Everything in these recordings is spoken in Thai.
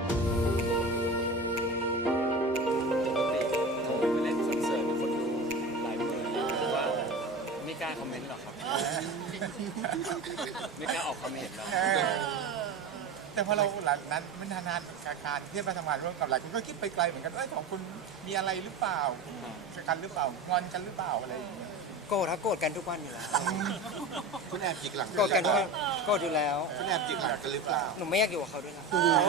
ปกติผมไปเล่นคอนเสิร์ตคนดูหลายหมื่นว่าไม่กล้าคอมเมนต์หรอกครับไม่กล้าออกความเห็นหรอกแต่พอเราหลังนั้นมันนานๆการที่มาทำงานร่วมกับหลายคนก็คิดไปไกลเหมือนกันสองคนมีอะไรหรือเปล่ากันหรือเปล่างอนกันหรือเปล่าอะไรอย่างเงี้ยโกรธถ้าโกรธกันทุกวันอยู่แล้วคุณแอบจิกหลังโกรธกันทุกวันโกรธอยู่แล้วคุณแอบจิกหลังกันหรือเปล่าหนูไม่อยากอยู่กับเขาด้วยนะ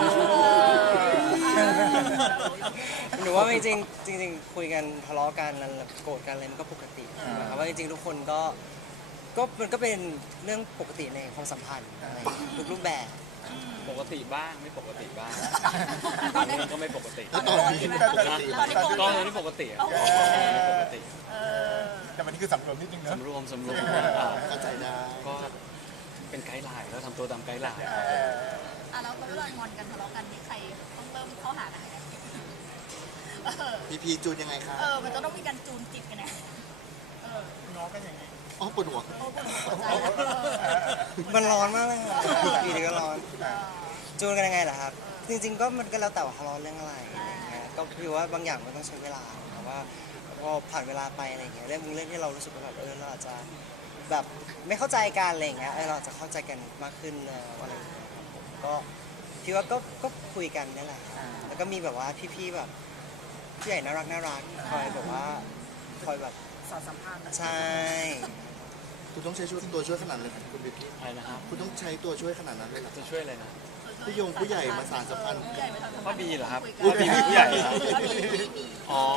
หนูว่าจริงๆจริงๆคุยกันทะเลาะกันโกรธกันอะไรมันก็ปกตินะครับว่าจริงๆทุกคนก็มันก็เป็นเรื่องปกติในความสัมพันธ์อะไรทุกรูปแบบปกติบ้างไม่ปกติบ้างตอนนี้ก็ไม่ปกติแล้วตอนนี้ปกติตอนนี้ปกติอะปกติแต่วันนี้คือสำรวมนิดนึงเนอะสำรวมเข้าใจได้ก็เป็นไกด์ไลน์แล้วทำตัวตามไกด์ไลน์แล้วเวลางอนกันทะเลาะกันนี่ใครต้องเริ่มเข้าหากันยังไงพีจูนยังไงคะมันจะต้องมีการจูนจิตกันไงง้อกันยังไงอ๋อปวดหัวโอ้ปวดหัวใจแล้วมันร้อนมากเลยค่ะอยู่ดีก็ร้อนจูนกันยังไงล่ะครับจริงๆก็มันก็แล้วแต่ว่าทะเลาะเรื่องอะไรอะไรเงี้ยก็คือว่าบางอย่างมันต้องใช้เวลาแต่ว่าพอผ่านเวลาไปอะไรเงี้ยเรื่องที่เรารู้สึกว่าแบบเราอาจจะแบบไม่เข้าใจกันอะไรเงี้ยเราอาจจะเข้าใจกันมากขึ้นอะไรอย่างเงี้ยครับผมก็คิดว่าก็คุยกันนี่แหละแล้วก็มีแบบว่าพี่ๆแบบผู้ใหญ่น่ารักคอยแบบว่าคอยแบบสอนสัมภาษณ์ใช่คุณต้องใช้ตัวช่วยขนาดเลยคุณบิ๊กอะไรนะครับคุณต้องใช้ตัวช่วยขนาดนั้นเลยเหรอจะช่วยอะไรนะผู้ใหญ่มาสานสัมพันธ์พ่อบีเหรอครับพ่อบีผู้ใหญ่เหรออ๋อ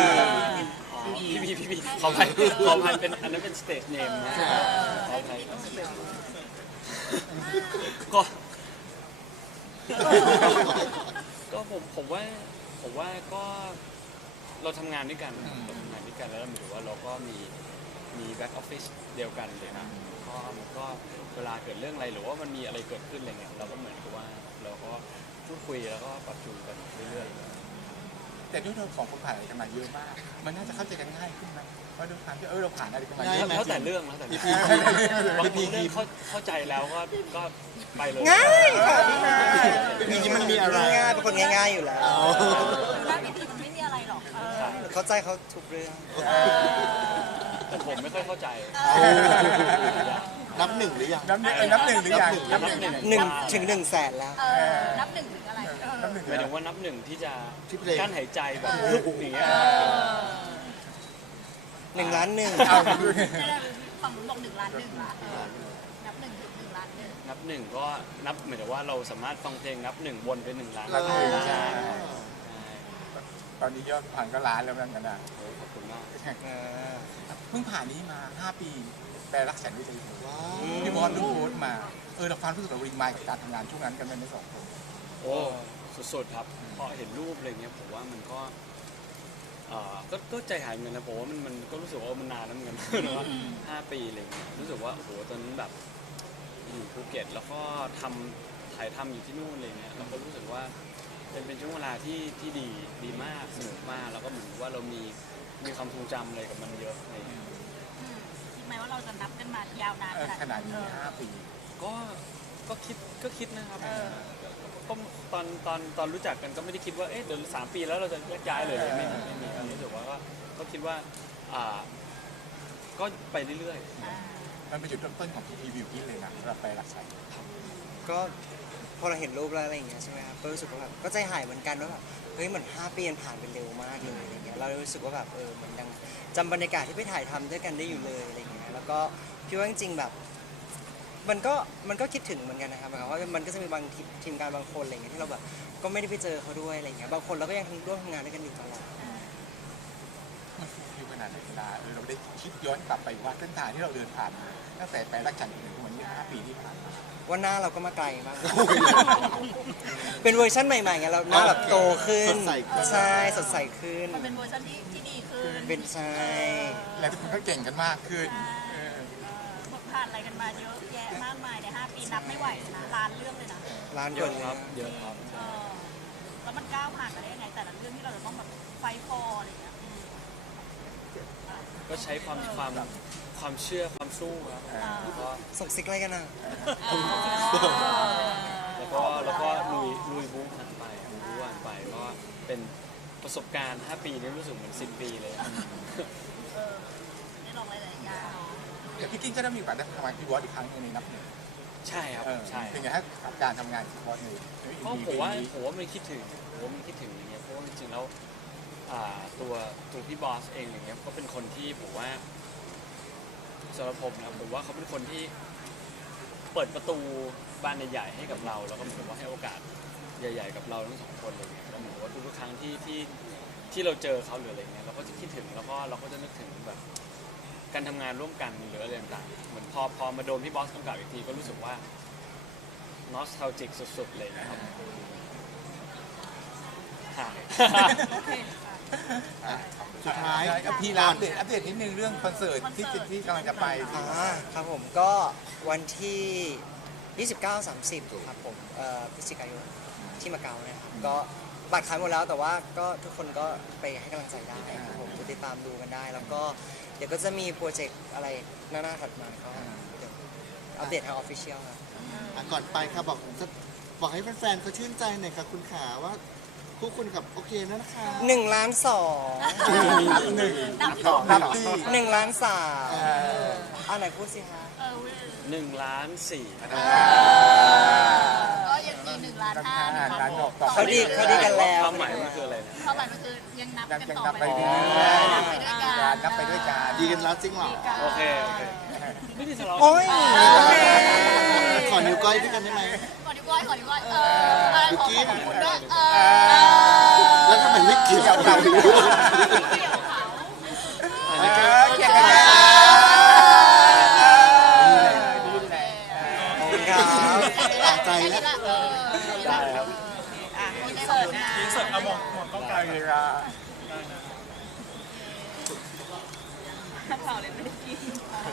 พี่ขออภัยเป็นอันนั้นเป็นสเตจเนมนะขออภัยก็ผมว่าก็เราทำงานด้วยกันแล้วหมายถึงว่าเราก็มีแบ็กออฟฟิศเดียวกันเลยนะก็เวลาเกิดเรื่องอะไรหรือว่ามันมีอะไรเกิดขึ้นอะไรเงี้ยเราก็เหมือนกับว่าเราก็พูดคุยแล้วก็ปรับจูนกันเรื่อยๆแต่ด้วยเราสองคนผ่านอะไรกันมาเยอะมากมันน่าจะเข้าใจกันง่ายขึ้นไหมเพราะด้วยความที่เราผ่านอะไรกันมาเยอะแล้วแต่เรื่องบางเรื่องเข้าใจแล้วก็ไปเลยง่ายค่ะจริงๆมันมีอะไรง่ายเป็นคนง่ายๆอยู่แล้วหน้าพี่มันไม่มีอะไรหรอกเข้าใจเขาทุกเรื่องแต่ผมไม่ค่อยเข้าใจนับหนึ่งหรือยังนับหนึ่งหรือยังนับหนึ่ง 1 ถึง 100,000แล้วนับหนึ่งถึงอะไรนับหนึ่งหมายถึงว่านับหนึ่งที่จะที่เพลงกั้นหายใจแบบอย่างเงี้ย 1 ล้าน 1 ฝั่งนู้นบอก1,1,000,000ละนับหนึ่งถึง1,1,000,000 นับหนึ่งก็นับหมายถึงว่าเราสามารถฟังเพลงนับหนึ่งวนไป1 ล้านใช่ตอนนี้ยอดผ่านก็ล้านแล้วนั่นกันนะขอบคุณมากเพิ่งผ่านนี้มา5 ปีแต่รักฉันด้วยใจเธอว้าพี่บอลรูปโพสต์มาเราความรู้สึกกับริงมายกับการทำงานช่วงนั้นกันเป็นสองคนโอ้สุดๆครับพอเห็นรูปอะไรเงี้ยผมว่ามันก็ใจหายเหมือนกันนะผมว่ามันก็รู้สึกว่ามันนานแล้วเหมือนกันนะว่า5 ปีอะไรเงี้ยรู้สึกว่าโอ้โหตอนนั้นแบบอยู่ภูเก็ตแล้วก็ถ่ายทำอยู่ที่นู่นอะไรเงี้ยเราก็รู้สึกว่าเป็นช่วงเวลาที่ดีมากสนุกมากแล้วก็เหมือนว่าเรามีความทรงจำอะไรกับมันเยอะอะไรเงี้ยคิดไหมว่าเราจะนับกันมายาวนานขนาดนี้5 ปีก็คิดนะครับก็ตอนรู้จักกันก็ไม่ได้คิดว่าเดี๋ยว3 ปีแล้วเราจะแยกย้ายเลยไม่มีรู้สึกว่าก็คิดว่าก็ไปเรื่อยๆมันเป็นจุดเริ่มต้นของพีวิวกินเลยนะสำหรับไปรักฉันก็พอเราเห็นรูปแล้วอะไรอย่างเงี้ยใช่ไหมครับก็รู้สึกว่าแบบก็ใจหายเหมือนกันว่าแบบเฮ้ยเหมือน5 ปีมันผ่านไปเร็วมากเลยอะไรเงี้ยเรารู้สึกว่าแบบเหมือนยังจำบรรยากาศที่ไปถ่ายทำด้วยกันได้อยู่เลยอะไรเงี้ยแล้วก็คิดว่าจริงๆแบบมันก็คิดถึงเหมือนกันนะครับหมายความว่ามันก็จะมีบางทีมงานบางคนอะไรเงี้ยที่เราแบบก็ไม่ได้ไปเจอเขาด้วยอะไรเงี้ยบางคนเราก็ยังร่วมทำงานด้วยกันอยู่ตลอดมันฟิวขนาดไหนเวลาเราได้คิดย้อนกลับไปว่าเส้นทางที่เราเดินผ่านมาตั้งแต่ไปรักฉันถึงวันนี้5 ปีที่ผ่านมาว่าหน้าเราก็มาไกลมาก เป็นเวอร์ชันใหม่ๆไงเราหน้าแบบโตขึ้น ใช่สดใสขึ้นมันเป็นเวอร์ชันที่ดีขึ้นเป็นใช่และทุกคนก็เก่งกันมากขึ้นผ่านอะไรกันมาเยอะแยะมากมายใน5 ปีนับไม่ไหวเลยนะล้านเรื่องเลยนะร้านเยคอะนครับเยอะครับแล้วมันก้าวผ่านมาได้ยังไงแต่ละเรื่องที่เราจะต้องแบบไฟฟอร์อะไรอย่างเงี้ยก็ใช้ความเชื่อความสู้ครับแล้วก็ส่งซิกอะไรกันอ่ะลุยบู๊ผ่านไปครับประสบการณ์5 ปีนี่รู้สึกเหมือน10 ปีเลยได้ลองหลายๆอย่างเดี๋ยวพี่กิ้งก็ได้มีโอกาสได้ทำงานพี่บอสอีกครั้งหนึงในนับหนึ่งใช่ครับใช่เป็นไงฮะกับการทำงานพี่บอสในเพราะผมว่ามันคิดถึงอย่างเงี้ยเพราะว่าจริงๆแล้วตัวพี่บอสเองอย่างเงี้ยก็เป็นคนที่ผมว่าสำหรับผมนะผมว่าเขาเป็นคนที่เปิดประตูบานใหญ่ๆให้กับเราแล้วก็เหมือนว่าให้โอกาสใหญ่ๆกับเราทั้งสองคนอะไรเงี้ยแล้วเหมือนว่าทุกๆครั้งที่เราเจอเขาหรืออะไรเงี้ยเราก็จะคิดถึงแล้วก็เราก็จะนึกถึงแบบการทำงานร่วมกันหรืออะไรต่างๆเหมือนพอมาโดนพี่บอสกำกับอีกทีก็รู้สึกว่านอสทาจิกสุดๆเลยนะครับค่ะสุดท้ายกับพี่ลาอัปเดตนิดนึงเรื่องคอนเสิร์ตที่กำลังจะไปครับผมก็วันที่ 29-30 ครับผมพฤศจิกายนที่มาเก๊านะครับก็บัตรขายหมดแล้วแต่ว่าก็ทุกคนก็ไปให้กำลังใจได้ครับผมติดตามดูกันได้ แล้วก็เดี๋ยวก็จะมีโปรเจกต์อะไรหน้าถัดมาก็เดี๋ยวอัปเดตทางออฟฟิเชียลครับก่อนไปค่ะบอกให้แฟนๆเขาชื่นใจหน่อยค่ะคุณขาว่าคู่คุณกับโอเคแล้วนะคะ 1 ล้านนับที่ 2 1 ล้าน 3อันไหนพูดสิคะ 1 ล้าน 4 ก็ยังมี1 ล้าน 5 ร้านดอกเขาดีกันแล้วความหมายมันคืออะไรนะเท่าไหร่มันคือยังนับยังกันต่อนับไปไปเรื่เรื่อยอยๆนับไปด้วยกันนับไปด้วยกันดีกันแล้วจริงเหรอโอเคไม่ได้ทะเลาะโอ้ยขอนิ้วก้อยด้วยกันได้ไหมขอดีกว่าขอดีกว่าบิกกี้ขอบคุณด้วยแล้วทำไมไม่เกี่ยวกับเราเกี่ยวเขาเกี่ยวกันได้ขอบคุณครับใจแล้วได้ครับอินเสิร์ตนะอินเสิร์ตเอามองกล้องไกลเลยครับทำข่าวเลยไม่ได้กิน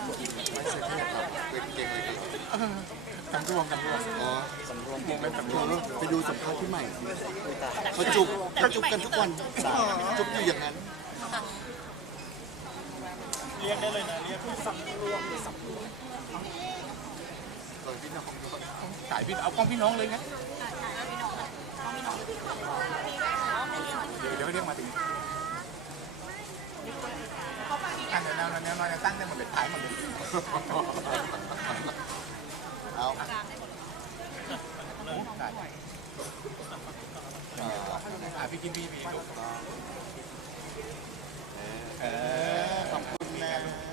เก่งเลยครับทำรวมอ๋อสำรวมไปดูสัมภาษณ์พี่ใหม่เขาจุบกันทุกวันจุบอยู่อย่างนั้นเรียกได้เลยนะเรียกสับรวมพี่น้องด้วยขายพี่เอากล้องพี่น้องเลยนะเดี๋ยวเรียกมาถึงตั้งแนวตั้งได้หมดเลยถ่ายหมดเลยเอาพี่กินพี่ลูกขอบคุณแม่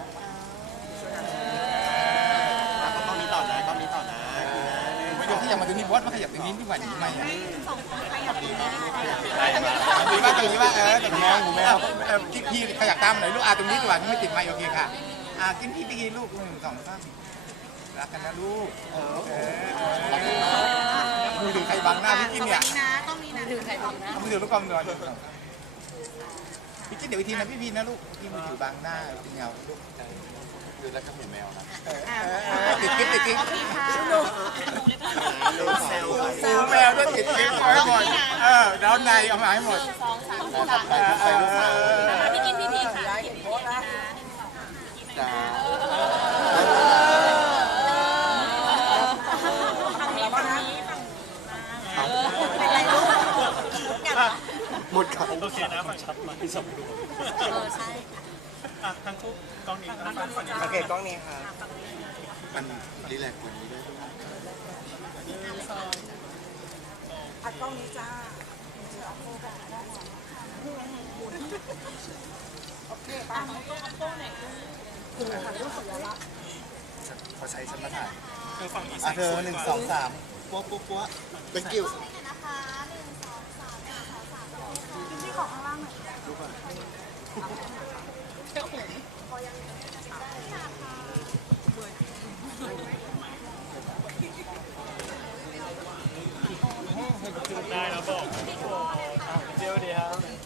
ต้องมีต่อนะต้องมีต่อนะไม่ยกที่อยากมาถึงนี่บอสมาขยับตรงนี้ดีกว่านี้ไหมอ่ะ ดีมากตรงนี้ว่าแต่แมวหูแมวพี่ขยับตามหน่อยลูกตรงนี้ดีกว่าไม่ติดไมค์โอเคค่ะกินพี่กินลูก1 2 3รักกันนะลูกมือถือใครบังหน้าพี่กินเนี่ยต้องมีนะถือใครบ้างนะมือถือลูกกำเนิดพี่กินเดี๋ยวอีกทีนะพี่พีนะลูกพี่มือถือบังหน้าเป็นเงาลูกดูแล้วก็เห็นแมวนะติดกิ๊บแซวแมวด้วยติดกิ๊บไว้หมดด้านในเอามาให้หมดพี่กินพี่พีค่ะเห็นโพสนะจ้า หมดครับโอเคนะฟังชัดมาที่สำรวจใช่ทั้งคู่กล้องนี้นะโอเคกล้องนี้ครับมันรีแลกซ์กว่านี้ได้ด้วยกล้องนี้จ้าเขาใช้ฉันมาถ่ายเธอ1 2 3ปั๊วเป็นกิ้วได้แล้วบอกเดี๋ยวดีครับ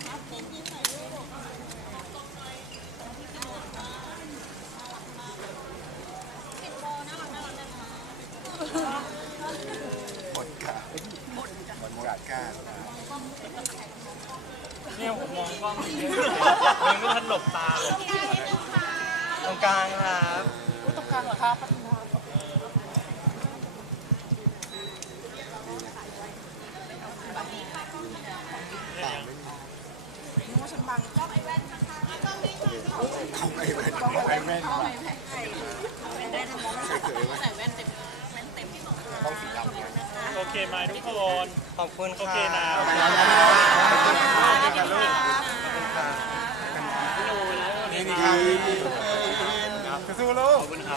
หมดกาเนี่ยผมมองกล้องอย่างเงี้ยมันไม่ทันหลบตาเลยตรงกลางครับตรงกลางเหรอครับต่างไม่มีบังกล้องไอ้แว่นข้างๆกล้องนี้ค่ะของไอ้แว่นของไอ้แว่นกล้องไอ้แว่นใส่แว่นใส่แว่นเต็มแว่นเต็มต้องสีดำเนี่ยโอเคไหมทุกคนขอบคุณโอค่ะเคนะนี่ครับสู้ๆลูก